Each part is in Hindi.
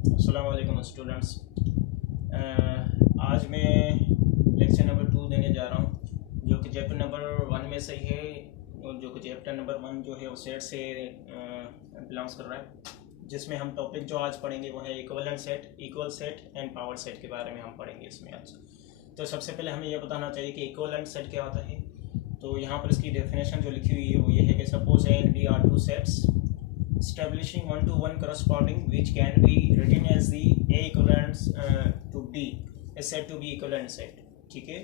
अस्सलाम वालेकुम स्टूडेंट्स। आज मैं लेक्चर नंबर 2 देने जा रहा हूँ, जो कि चैप्टर नंबर 1 में से ही है, और जो कि चैप्टर नंबर 1 जो है वो सेट से बिलोंग्स कर रहा है। जिसमें हम टॉपिक जो आज पढ़ेंगे वो है equivalent set, equal set and power set के बारे में हम पढ़ेंगे इसमें आज। तो सबसे पहले हमें यह बताना चाहिए कि इक्विवेलेंट सेट क्या होता है। तो यहाँ पर इसकी डेफिनेशन जो लिखी हुई है वो ये है कि suppose A and B are two sets establishing one-to-one corresponding which can be written as the A equivalent to B is said to be equivalent set। ठीक है,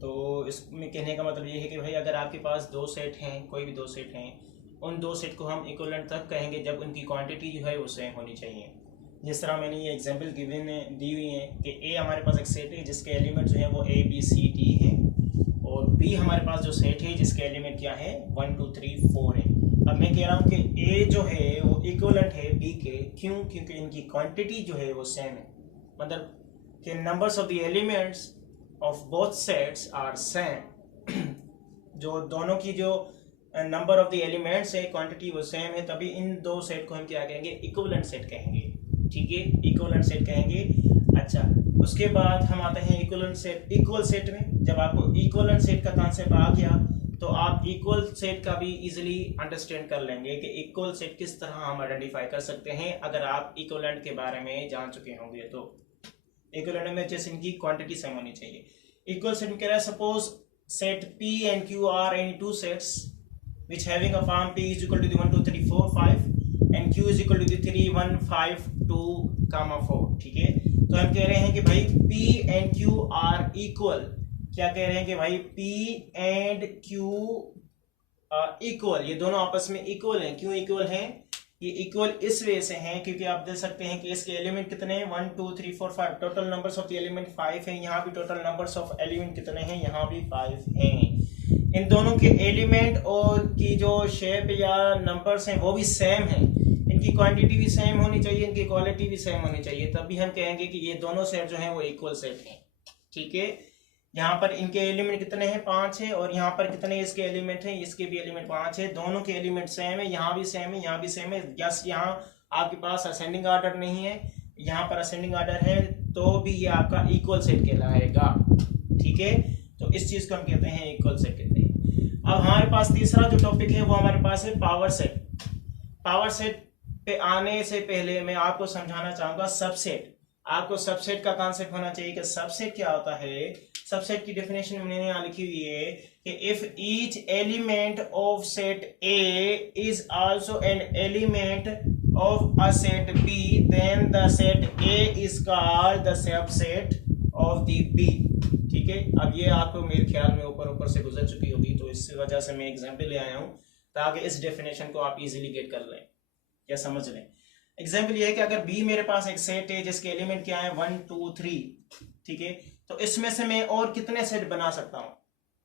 तो इसमें कहने का मतलब ये है कि भाई अगर आपके पास दो सेट हैं, कोई भी दो सेट हैं, उन दो सेट को हम इक्विवेलेंट तब कहेंगे जब उनकी क्वांटिटी जो है वो सेम होनी चाहिए। जिस तरह मैंने ये एग्जांपल गिवन दी हुई है कि ए हमारे पास एक सेट है जिसके एलिमेंट जो है वो ए बी सी डी है, और बी हमारे पास जो सेट है जिसके एलिमेंट क्या है 1 2 3 4 है। अब मैं कह रहा हूँ कि ए जो है वो इक्विवेलेंट है बी के, क्यों? क्योंकि इनकी क्वांटिटी जो है वो सेम है, मतलब कि numbers of the elements of both sets are same. जो दोनों की जो नंबर ऑफ द एलिमेंट्स है क्वांटिटी वो सेम है, तभी इन दो सेट को हम क्या कहेंगे? इक्विवेलेंट सेट कहेंगे। ठीक है, इक्विवेलेंट सेट कहेंगे। अच्छा, उसके बाद हम आते हैं इक्विवेलेंट सेट, इक्वल सेट में। जब आपको इक्विवेलेंट सेट का कॉन्सेप्ट आ गया तो आप इक्वल सेट का भी इजीली अंडरस्टैंड कर लेंगे कि इक्वल सेट किस तरह हम आइडेंटिफाई कर सकते हैं अगर आप इक्विवेलेंट के बारे में जान चुके होंगे। तो इक्विवेलेंट में जैसे इनकी क्वांटिटी सेम होनी चाहिए। इक्वल सेट में कह रहा है suppose set P and Q are any two sets which having a form P is equal to the 1 2 3 4 5 and Q is equal to the 3 1 5 2 4। ठीक है, तो हम कह रहे हैं कि भाई P and Q are equal। क्या कह रहे हैं कि भाई P एंड Q इक्वल, ये दोनों आपस में इक्वल हैं। क्यों इक्वल हैं? ये इक्वल इस वजह से हैं क्योंकि आप देख सकते हैं कि इसके एलिमेंट कितने हैं 1 2 3 4 5। Total numbers of the element 5 हैं। यहाँ भी टोटल नंबर्स ऑफ एलिमेंट कितने हैं? यहाँ भी 5 हैं। इन दोनों के एलिमेंट और की जो शेप या नंबर्स हैं वो भी सेम हैं। इनकी क्वांटिटी भी सेम होनी चाहिए, इनकी क्वालिटी भी सेम होनी चाहिए, तभी हम कहेंगे कि ये दोनों सेट जो हैं वो इक्वल सेट हैं। ठीक है, यहाँ पर इनके एलिमेंट कितने हैं? 5 है, और यहाँ पर कितने इसके एलिमेंट हैं? इसके भी एलिमेंट 5 है। दोनों के एलिमेंट सेम है, यहाँ भी सेम है, यहाँ भी सेम है। यस, यहाँ आपके पास असेंडिंग ऑर्डर नहीं है, यहाँ पर असेंडिंग ऑर्डर है, तो भी ये आपका इक्वल सेट कहलाएगा। ठीक है, तो इस चीज को हम कहते हैं इक्वल सेट कहते हैं। अब हमारे पास तीसरा जो टॉपिक है वो हमारे पास है पावर सेट। पावर सेट पे आने से पहले मैं आपको समझाना चाहूंगा सबसेट। आपको सबसेट का कॉन्सेप्ट होना चाहिए कि सबसेट क्या होता है। सबसेट की डेफिनेशन मैंने यहाँ लिखी हुई है कि if each element of set A is also an element of a set B then the set A is called the subset of the B. ठीक है, अब ये आपको मेरे ख्याल में ऊपर से गुजर चुकी होगी, तो इस वजह से मैं एग्जाम्पल ले आया हूँ ताकि इस डेफिनेशन को आप इजीली गेट कर लें या समझ लें। एग्जाम्पल ये है कि अगर बी मेरे पास एक सेट है जिसके एलिमेंट क्या है 1 2 3। ठीक है, तो इसमें से मैं और कितने सेट बना सकता हूं?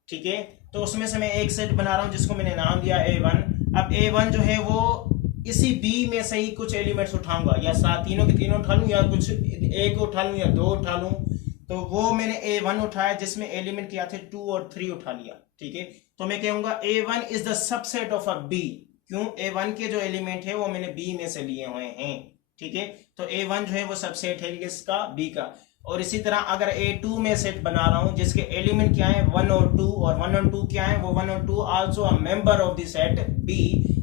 ठीक है, तो उसमें से मैं एक सेट बना रहा हूं जिसको मैंने नाम दिया A1। अब A1 जो है वो इसी B में से ही कुछ एलिमेंट्स उठाऊंगा, या साथ तीनों के तीनों उठा लूं, या कुछ एक उठा लूं, या दो उठा लूं। तो वो मैंने A1 उठाया जिसमें एलिमेंट क्या थे 2 और 3 उठा लिया। ठीक है, तो मैं कहूंगा A1 is the subset of a B। क्यों? A1 के जो एलिमेंट है वो मैंने B में से लिए हुए हैं। ठीक है, तो A1 जो है वो सबसेट है किसका? B का। और इसी तरह अगर A2 में सेट बना रहा हूं जिसके एलिमेंट क्या है 1 और 2, और 1 और 2 क्या है? वो 1 और 2 also a member of the set B,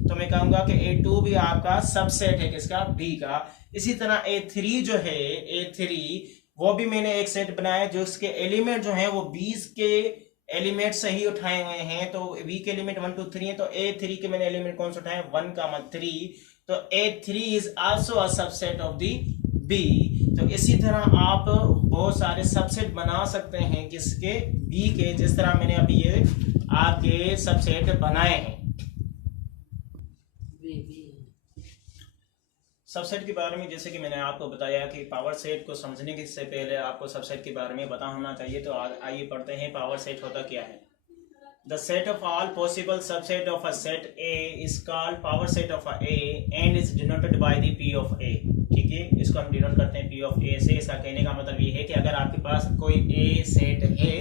तो मैं कहूंगा कि A2 भी आपका सबसेट है किसका? B का। इसी तरह A3 जो है, A3 वो भी मैंने एक सेट बनाया जिसके एलिमेंट जो है वो 20 के एलिमेंट से ही उठाए हुए हैं। तो B के एलिमेंट 1 2 3 है, तो A3 के मैंने एलिमेंट कौन से उठाए? 1 3। तो A3 is also a subset of the B। तो इसी तरह आप बहुत सारे सबसेट बना सकते हैं किसके? B के, जिस तरह मैंने अभी ये आपके सबसेट बनाए हैं। सबसेट के बारे में जैसे कि मैंने आपको बताया कि पावर सेट को समझने के से पहले आपको सबसेट के बारे में पता होना चाहिए। तो आइए पढ़ते हैं पावर सेट होता क्या है। The set of all possible subset of a set A is called power set of a A and is denoted by the P of A। ठीक है, इसको हम डिनोट करते हैं P of A से। इसका कहने का मतलब ये है कि अगर आपके पास कोई A सेट है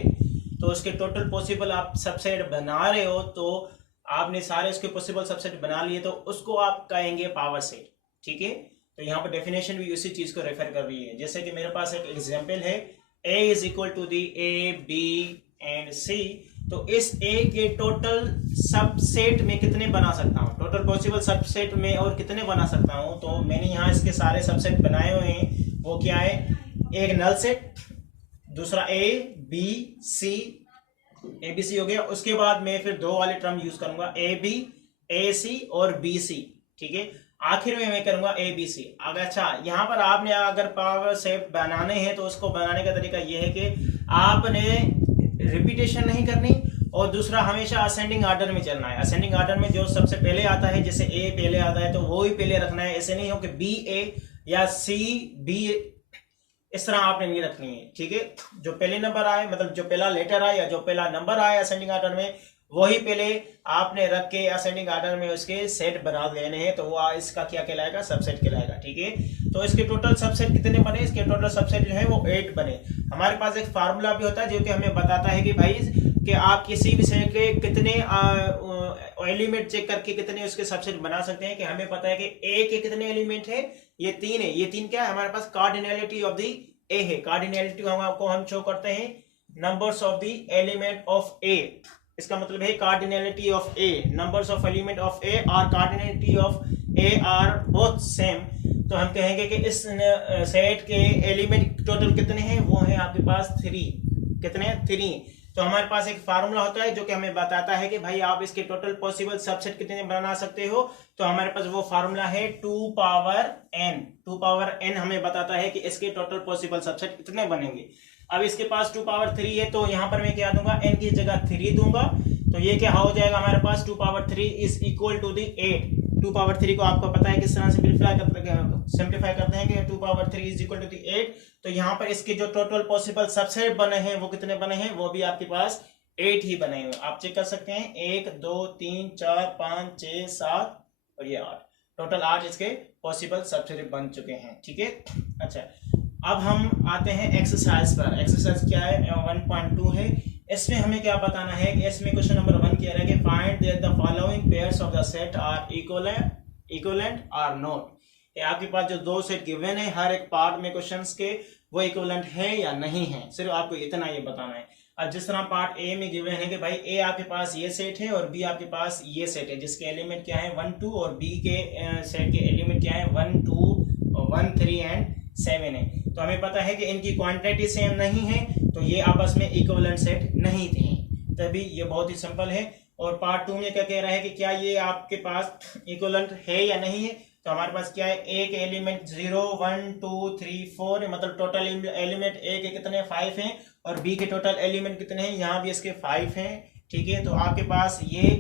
तो उसके टोटल पॉसिबल आप सबसेट बना रहे हो, तो आपने सारे उसके पॉसिबल सबसेट बना लिए, तो उसको आप कहेंगे पावर सेट। ठीक है, तो यहाँ पर डेफिनेशन भी उसी चीज को रेफर कर रही है। जैसे कि मेरे पास एक एग्जाम्पल है, a is equal to the A B and C, तो इस a के टोटल सबसेट में कितने बना सकता हूँ, टोटल पॉसिबल सबसेट में और कितने बना सकता हूँ। तो मैंने यहाँ इसके सारे सबसेट बनाए हुए हैं। वो क्या है, एक नल सेट, दूसरा a b c, A B C हो गया। उसके बाद मैं फिर दो वाले टर्म यूज करूंगा, ए बी ए सी और बी सी, ठीक है। आखिर में मैं करूंगा ए बी सी। अगर अच्छा यहाँ पर आपने अगर पावर सेट बनाने हैं तो उसको बनाने का तरीका यह है कि आपने रिपीटेशन नहीं करनी, और दूसरा हमेशा असेंडिंग ऑर्डर में चलना है। असेंडिंग ऑर्डर में जो सबसे पहले आता है, जैसे ए पहले आता है तो वो ही पहले रखना है। ऐसे नहीं हो कि बी ए या सी बी, इस तरह आपने नहीं रखनी है, ठीक है। जो पहले नंबर आए, मतलब जो पहला लेटर आए या जो पहला नंबर आए असेंडिंग ऑर्डर में, वही पहले आपने रख के असेंडिंग ऑर्डर में उसके सेट बना लेने हैं। तो वो इसका क्या कहलाएगा, सबसेट कहलाएगा, ठीक है। तो इसके टोटल सबसेट कितने बने, इसके टोटल सबसेट जो है वो 8 बने। हमारे पास एक फार्मूला भी होता है जो कि हमें बताता है कि भाई कि आप किसी भी सेट के कितने एलिमेंट चेक करके कितने उसके सबसेट बना सकते हैं। कि हमें पता है कि ए के कितने एलिमेंट है, ये 3 है। ये 3 क्या है, हमारे पास कार्डिनैलिटी ऑफ दी ए है। कार्डिनैलिटी को हम शो करते हैं numbers of the element of A. इसका मतलब है cardinality of A, numbers of element of A और cardinality of A are both same. तो हम कहेंगे कि इस सेट के एलिमेंट टोटल कितने हैं, वो है आपके पास 3। कितने, 3। तो हमारे पास एक फार्मूला होता है जो कि हमें बताता है कि भाई आप इसके टोटल पॉसिबल सबसेट कितने बना सकते हो। तो हमारे पास वो फार्मूला है 2 पावर n। 2 पावर n हमें बताता है कि इसके टोटल पॉसिबल सबसेट कितने बनेंगे। अब इसके पास 2 पावर 3 है, तो यहाँ पर मैं क्या दूंगा, n की जगह 3 दूंगा। तो ये क्या हो जाएगा हमारे पास, 2 power 3 is equal to the 8। 2 power 3 को आपको पता है किस तरह सिंप्लीफाई करते हैं कि 2 power 3 is equal to the 8। तो यहाँ पर इसके जो टोटल पॉसिबल सबसेट बने हैं वो कितने बने हैं, वो भी आपके पास 8 ही बने हुए। आप चेक कर सकते हैं, 1 2 3 4 5 6 7 और ये 8, टोटल 8 इसके पॉसिबल सबसेट बन चुके हैं, ठीक है। अच्छा, अब हम आते हैं एक्सरसाइज पर। एक्सरसाइज क्या है, 1.2 है। इसमें हमें क्या बताना है कि इसमें क्वेश्चन नंबर 1 कह रहा है कि find that the following pairs of the set are equivalent or not. आपके पास जो 2 सेट गिवन है, हर एक पार्ट में क्वेश्चंस के वो इक्विवेलेंट है या नहीं है, सिर्फ आपको इतना ये बताना है। अब जिस तरह पार्ट ए में गिवन है कि भाई ए आपके पास ये सेट है और बी आपके पास ये सेट है, जिसके एलिमेंट क्या है 1 2, और बी के सेट के एलिमेंट क्या है 1 2 1 3 एंड 7 है। तो हमें पता है कि इनकी क्वांटिटी सेम नहीं है, तो ये आपस में इक्विवेलेंट सेट नहीं थे, तभी ये बहुत ही सिंपल है। और पार्ट 2 में क्या कह रहा है कि क्या ये आपके पास इक्विवेलेंट है या नहीं है। तो हमारे पास क्या है, ए के एलिमेंट 0 1 2 3 4, मतलब टोटल एलिमेंट ए के कितने 5 हैं, और बी के टोटल एलिमेंट कितने हैं, यहाँ भी इसके 5 हैं, ठीक है। तो आपके पास ये